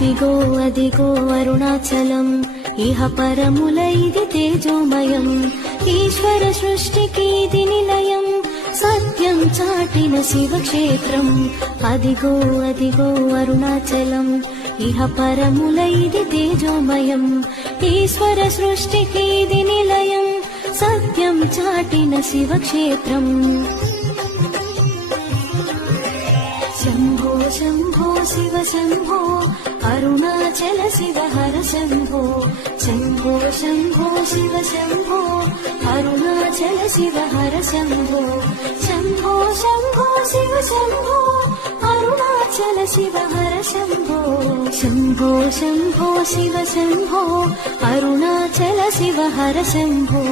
అదిగో అదిగో అరుణాచలం ఇహ పరముల ఇది తేజోమయం ఈశ్వర సృష్టికి ఇది నిలయం సత్యం చాటిన శివక్షేత్రం అదిగో అదిగో అరుణాచలం ఇహ పరముల ఇది తేజోమయం ఈశ్వర సృష్టికి ఇది నిలయం సత్యం చాటిన శివక్షేత్రం శంభో శంభో శివ శంభో అరుణాచల శివ హర శంభో శంభో శంభో శివ శంభో అరుణాచల శివ హర శంభో శంభో శంభో శివ శంభో అరుణాచల శివ హర శంభో శంభో శంభో శివ శంభో అరుణాచల శివ హర శంభో